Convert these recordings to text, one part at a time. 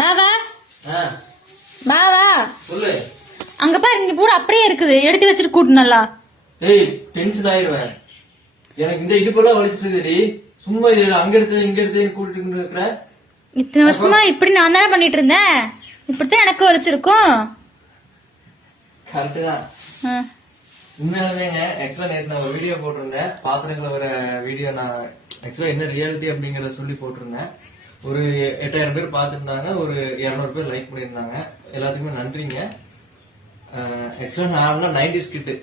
பாவா பாவா சொல்லு. அங்க பாரு இங்க பூரா அப்படியே இருக்குது, எடுத்து வச்சுட்டு கூட்டு நல்லா. ஏய் டென்ஷன் ஆயிடுவேன். எனக்கு இந்த இடுப்பெல்லாம் வலிச்சுட்டு சும்மா இது அங்க எடுத்து இங்க எடுத்து கூட்டிட்டு இருக்கிற. இத்தனை வருஷமா இப்படி நான் தானே பண்ணிட்டு இருந்தேன், இப்படித்தான் எனக்கு வலிச்சிருக்கும். கரெக்டு தான். உண்மையாலுமேங்க ஆக்சுவலா நேற்று நான் ஒரு வீடியோ போட்டிருந்தேன், பாத்திரங்களை வர வீடியோ. நான் ஆக்சுவலா என்ன ரியாலிட்டி அப்படிங்கறத சொல்லி போட்டிருந்தேன். ஒரு 8000 பேர் பார்த்துருந்தாங்க, ஒரு 200 பேர் லைக் பண்ணியிருந்தாங்க. எல்லாத்துக்குமே நன்றிங்க. ஆக்சுவலா நான் 90s கிட்டு,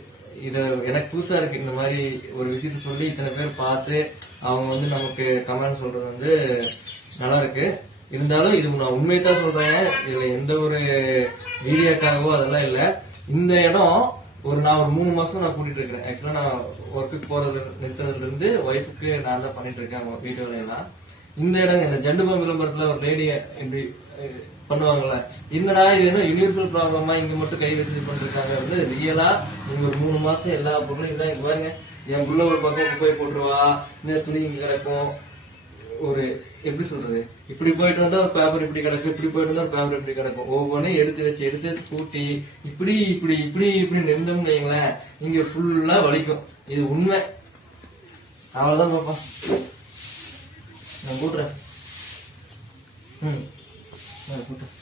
இது எனக்கு புதுசா இருக்கு. இந்த மாதிரி ஒரு விஷயத்த சொல்லி இத்தனை பேர் பார்த்து அவங்க வந்து நமக்கு கமெண்ட் சொல்றது வந்து நல்லா இருக்கு. இருந்தாலும் இது நான் உண்மையை தான் சொல்றேன், இதுல எந்த ஒரு வீடியோக்காகவோ அதெல்லாம் இல்ல. இந்த இடம் நான் ஒரு 3 மாசம் நான் கூட்டிட்டு இருக்கேன். ஆக்சுவலா நான் ஒர்க்குக்கு போறது நிறுத்துறதுல இருந்து ஒய்ஃபுக்கு நான் தான் பண்ணிட்டு இருக்கேன் வீடியோல எல்லாம். இந்த இடம் இந்த ஜண்டுபம் விளம்பரத்துல ஒரு லேடி இப்படி பண்ணுவாங்கல்ல, என்னடா இது என்ன யூனிவர்சல் ப்ராப்ளமா இங்க மட்டும் கை வச்சு பண்ணிருக்காங்க வந்து ரியலா. நீங்க ஒரு 3 மாசம் எல்லா பொருளும் இதான். இங்க பாருங்க, என் புள்ள ஒரு பக்கம் போய் போட்டுருவா, இந்த துணி இங்க கிடக்கும். ஒரு எப்படி சொல்றது, இப்படி போயிட்டு வந்தா ஒரு பேப்பர் இப்படி கிடக்கும், இப்படி போயிட்டு வந்தா ஒரு பேப்பர் இப்படி கிடக்கும். ஒவ்வொன்றையும் எடுத்து வச்சு கூட்டி இப்படி இப்படி இப்படி இப்படி நின்றோம்னு வைங்களேன், இங்க ஃபுல்லா வலிக்கும். இது உண்மை. அவ்வளவுதான் பாப்பா, நான் கூட்டுறேன். கூட்டுறேன்.